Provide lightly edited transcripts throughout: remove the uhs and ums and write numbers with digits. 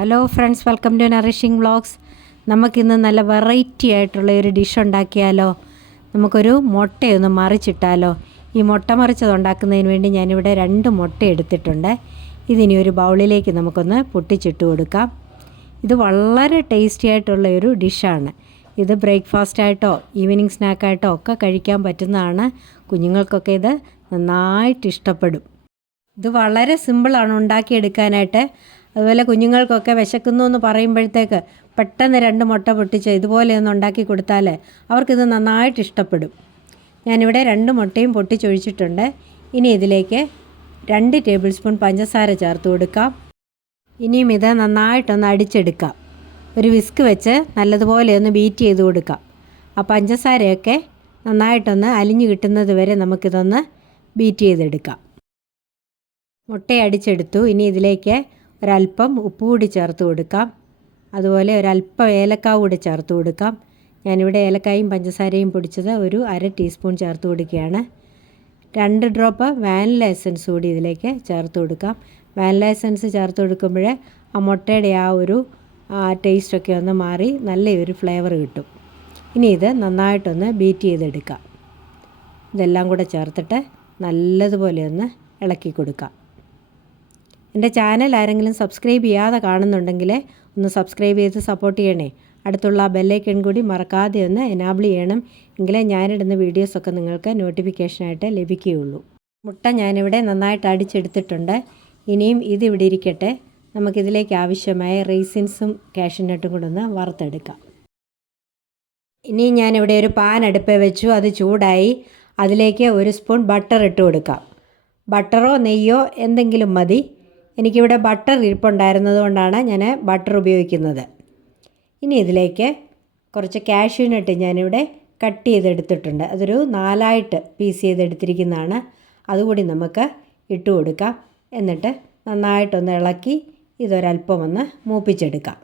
Hello friends, welcome to nourishing vlogs. നമുക്കിന്ന് നല്ല variety ആയിട്ടുള്ള ഒരു ഡിഷ് ഉണ്ടാക്കിയാലോ? നമുക്കൊരു മുട്ടയൊന്ന് മറിച്ചിട്ടാലോ? ഈ മുട്ട മറിച്ചത് ഉണ്ടാക്കുന്നതിന് വേണ്ടി ഞാനിവിടെ 2 മുട്ട എടുത്തിട്ടുണ്ട്. ഇതിനി ഒരു ബൗളിലേക്ക് നമുക്കൊന്ന് പൊട്ടിച്ചിട്ട് കൊടുക്കാം. ഇത് വളരെ ടേസ്റ്റി ആയിട്ടുള്ള ഒരു ഡിഷാണ്. ഇത് ബ്രേക്ക്ഫാസ്റ്റായിട്ടോ ഈവനിങ് സ്നാക്കായിട്ടോ ഒക്കെ കഴിക്കാൻ പറ്റുന്നതാണ്. കുഞ്ഞുങ്ങൾക്കൊക്കെ ഇത് നന്നായിട്ട് ഇഷ്ടപ്പെടും. ഇത് വളരെ സിമ്പിളാണ് ഉണ്ടാക്കിയെടുക്കാനായിട്ട്. അതുപോലെ കുഞ്ഞുങ്ങൾക്കൊക്കെ വിശക്കുന്നു എന്ന് പറയുമ്പോഴത്തേക്ക് പെട്ടെന്ന് 2 മുട്ട പൊട്ടിച്ച് ഇതുപോലെ ഒന്ന് ഉണ്ടാക്കി കൊടുത്താൽ അവർക്കിത് നന്നായിട്ട് ഇഷ്ടപ്പെടും. ഞാനിവിടെ 2 മുട്ടയും പൊട്ടിച്ചൊഴിച്ചിട്ടുണ്ട്. ഇനി ഇതിലേക്ക് 2 ടേബിൾ സ്പൂൺ പഞ്ചസാര ചേർത്ത് കൊടുക്കാം. ഇനിയും ഇത് നന്നായിട്ടൊന്ന് അടിച്ചെടുക്കാം. ഒരു വിസ്ക് വെച്ച് നല്ലതുപോലെ ഒന്ന് ബീറ്റ് ചെയ്ത് കൊടുക്കാം. ആ പഞ്ചസാരയൊക്കെ നന്നായിട്ടൊന്ന് അലിഞ്ഞു കിട്ടുന്നത് വരെ നമുക്കിതൊന്ന് ബീറ്റ് ചെയ്തെടുക്കാം. മുട്ട അടിച്ചെടുത്തു. ഇനി ഇതിലേക്ക് ഒരല്പം ഉപ്പ് കൂടി ചേർത്ത് കൊടുക്കാം. അതുപോലെ ഒരല്പം ഏലക്ക കൂടി ചേർത്ത് കൊടുക്കാം. ഞാനിവിടെ ഏലക്കായും പഞ്ചസാരയും പൊടിച്ചത് ഒരു 1/2 ടീസ്പൂൺ ചേർത്ത് കൊടുക്കുകയാണ്. 2 ഡ്രോപ്പ് വാനില എസൻസ് കൂടി ഇതിലേക്ക് ചേർത്ത് കൊടുക്കാം. വാനില എസൻസ് ചേർത്ത് കൊടുക്കുമ്പോൾ ആ മുട്ടയുടെ ആ ഒരു ടേസ്റ്റൊക്കെ ഒന്ന് മാറി നല്ലൊരു ഫ്ലേവർ കിട്ടും. ഇനി ഇത് നന്നായിട്ടൊന്ന് ബീറ്റ് ചെയ്തെടുക്കാം. ഇതെല്ലാം കൂടെ ചേർത്തിട്ട് നല്ലതുപോലെ ഒന്ന് ഇളക്കി കൊടുക്കാം. എൻ്റെ ചാനൽ ആരെങ്കിലും സബ്സ്ക്രൈബ് ചെയ്യാതെ കാണുന്നുണ്ടെങ്കിൽ ഒന്ന് സബ്സ്ക്രൈബ് ചെയ്ത് സപ്പോർട്ട് ചെയ്യണേ. അടുത്തുള്ള ആ ബെല്ലൈക്കൺ കൂടി മറക്കാതെ ഒന്ന് എനാബിൾ ചെയ്യണം. എങ്കിലേ ഞാനിടുന്ന വീഡിയോസൊക്കെ നിങ്ങൾക്ക് നോട്ടിഫിക്കേഷനായിട്ട് ലഭിക്കുകയുള്ളൂ. മുട്ട ഞാനിവിടെ നന്നായിട്ട് അടിച്ചെടുത്തിട്ടുണ്ട്. ഇനിയും ഇതിവിടെ ഇരിക്കട്ടെ. നമുക്കിതിലേക്ക് ആവശ്യമായ റൈസിൻസും കാഷ്യൂനട്ടും കൂടെ ഒന്ന് വറുത്തെടുക്കാം. ഇനി ഞാനിവിടെ ഒരു പാൻ അടുപ്പിൽ വെച്ചു. അത് ചൂടായി. അതിലേക്ക് 1 സ്പൂൺ ബട്ടർ ഇട്ട് കൊടുക്കാം. ബട്ടറോ നെയ്യോ എന്തെങ്കിലും മതി. എനിക്കിവിടെ ബട്ടർ ഇരിപ്പുണ്ടായിരുന്നത് കൊണ്ടാണ് ഞാൻ ബട്ടർ ഉപയോഗിക്കുന്നത്. ഇനി ഇതിലേക്ക് കുറച്ച് കാഷ്യൂനട്ട് ഞാനിവിടെ കട്ട് ചെയ്തെടുത്തിട്ടുണ്ട്. അതൊരു 4 പീസ് ചെയ്തെടുത്തിരിക്കുന്നതാണ്. അതുകൂടി നമുക്ക് ഇട്ട് കൊടുക്കാം. എന്നിട്ട് നന്നായിട്ടൊന്ന് ഇളക്കി ഇതൊരല്പം ഒന്ന് മൂപ്പിച്ചെടുക്കാം.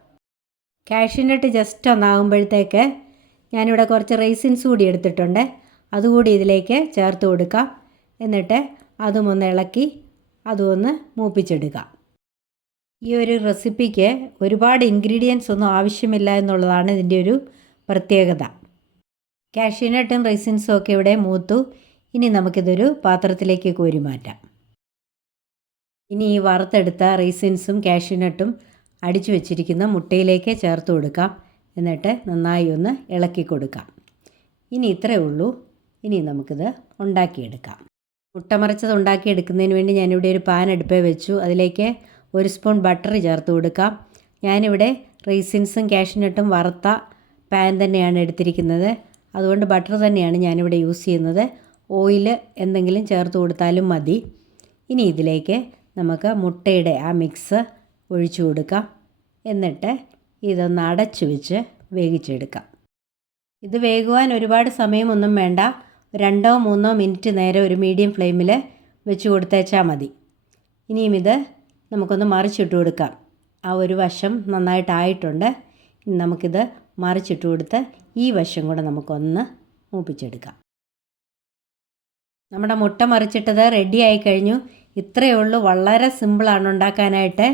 കാഷ്യൂനട്ട് ജസ്റ്റ് ഒന്നാകുമ്പോഴത്തേക്ക് ഞാനിവിടെ കുറച്ച് റൈസിൻസ് കൂടി എടുത്തിട്ടുണ്ട്. അതുകൂടി ഇതിലേക്ക് ചേർത്ത് കൊടുക്കാം. എന്നിട്ട് അതും ഒന്ന് ഇളക്കി അതും ഒന്ന് മൂപ്പിച്ചെടുക്കാം. ഈ ഒരു റെസിപ്പിക്ക് ഒരുപാട് ഇൻഗ്രീഡിയൻസ് ഒന്നും ആവശ്യമില്ല എന്നുള്ളതാണ് ഇതിൻ്റെ ഒരു പ്രത്യേകത. കാഷ്യൂനട്ടും റൈസിൻസും ഒക്കെ ഇവിടെ മൂത്തു. ഇനി നമുക്കിതൊരു പാത്രത്തിലേക്ക് കോരി മാറ്റാം. ഇനി ഈ വറുത്തെടുത്ത റൈസിൻസും കാഷ്യൂനട്ടും അടിച്ചു വെച്ചിരിക്കുന്ന മുട്ടയിലേക്ക് ചേർത്ത് കൊടുക്കാം. എന്നിട്ട് നന്നായി ഒന്ന് ഇളക്കി കൊടുക്കാം. ഇനി ഇത്രയേ ഉള്ളൂ. ഇനി നമുക്കിത് ഉണ്ടാക്കിയെടുക്കാം. മുട്ട മറിച്ചത് ഉണ്ടാക്കിയെടുക്കുന്നതിന് വേണ്ടി ഞാനിവിടെ ഒരു പാൻ അടുപ്പേ വെച്ചു. അതിലേക്ക് 1 സ്പൂൺ ബട്ടർ ചേർത്ത് കൊടുക്കാം. ഞാനിവിടെ റൈസിൻസും കാഷ്യൂനട്ടും വറുത്ത പാൻ തന്നെയാണ് എടുത്തിരിക്കുന്നത്. അതുകൊണ്ട് ബട്ടർ തന്നെയാണ് ഞാനിവിടെ യൂസ് ചെയ്യുന്നത്. ഓയിൽ എന്തെങ്കിലും ചേർത്ത് കൊടുത്താലും മതി. ഇനി ഇതിലേക്ക് നമുക്ക് മുട്ടയുടെ ആ മിക്സ് ഒഴിച്ചു കൊടുക്കാം. എന്നിട്ട് ഇതൊന്ന് അടച്ചു വെച്ച് വേവിച്ചെടുക്കാം. ഇത് വേകുവാൻ ഒരുപാട് സമയമൊന്നും വേണ്ട. 2-3 മിനിറ്റ് നേരം ഒരു മീഡിയം ഫ്ലെയിമിൽ വെച്ച് കൊടുത്തേച്ചാൽ മതി. ഇനിയും ഇത് നമുക്കൊന്ന് മറിച്ചിട്ട് കൊടുക്കാം. ആ ഒരു വശം നന്നായിട്ടായിട്ടുണ്ട്. ഇനി നമുക്കിത് മറിച്ചിട്ട് കൊടുത്ത് ഈ വശം കൂടെ നമുക്കൊന്ന് മൂപ്പിച്ചെടുക്കാം. നമ്മുടെ മുട്ട മറിച്ചിട്ടത് റെഡി ആയി കഴിഞ്ഞു. ഇത്രയേ ഉള്ളൂ. വളരെ സിമ്പിളാണ് ഉണ്ടാക്കാനായിട്ട്.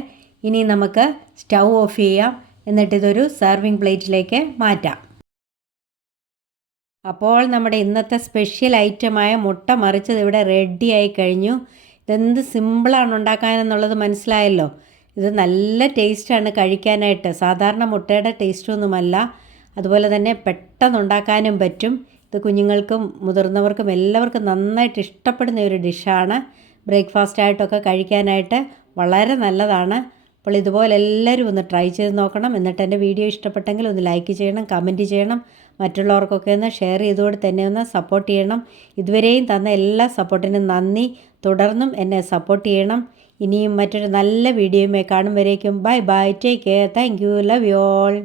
ഇനി നമുക്ക് സ്റ്റൗ ഓഫ് ചെയ്യാം. എന്നിട്ടിതൊരു സെർവിങ് പ്ലേറ്റിലേക്ക് മാറ്റാം. അപ്പോൾ നമ്മുടെ ഇന്നത്തെ സ്പെഷ്യൽ ഐറ്റമായ മുട്ട മറിച്ചത് ഇവിടെ റെഡി ആയി കഴിഞ്ഞു. ഇതെന്ത് സിമ്പിളാണ് ഉണ്ടാക്കാനെന്നുള്ളത് മനസ്സിലായല്ലോ. ഇത് നല്ല ടേസ്റ്റാണ് കഴിക്കാനായിട്ട്. സാധാരണ മുട്ടയുടെ ടേസ്റ്റൊന്നുമല്ല. അതുപോലെ തന്നെ പെട്ടെന്ന് ഉണ്ടാക്കാനും പറ്റും. ഇത് കുഞ്ഞുങ്ങൾക്കും മുതിർന്നവർക്കും എല്ലാവർക്കും നന്നായിട്ട് ഇഷ്ടപ്പെടുന്ന ഒരു ഡിഷാണ്. ബ്രേക്ക്ഫാസ്റ്റായിട്ടൊക്കെ കഴിക്കാനായിട്ട് വളരെ നല്ലതാണ്. അപ്പോൾ ഇതുപോലെ എല്ലാവരും ഒന്ന് ട്രൈ ചെയ്ത് നോക്കണം. എന്നിട്ട് എൻ്റെ വീഡിയോ ഇഷ്ടപ്പെട്ടെങ്കിൽ ഒന്ന് ലൈക്ക് ചെയ്യണം, കമൻറ്റ് ചെയ്യണം. മറ്റുള്ളവർക്കൊക്കെ ഒന്ന് ഷെയർ ചെയ്തുകൊണ്ട് തന്നെ ഒന്ന് സപ്പോർട്ട് ചെയ്യണം. ഇതുവരെയും തന്ന എല്ലാ സപ്പോർട്ടിനും നന്ദി. തുടർന്നും എന്നെ സപ്പോർട്ട് ചെയ്യണം. ഇനിയും മറ്റൊരു നല്ല വീഡിയോയുമായി കാണും വരേക്കും bye bye, take care, thank you, love you all.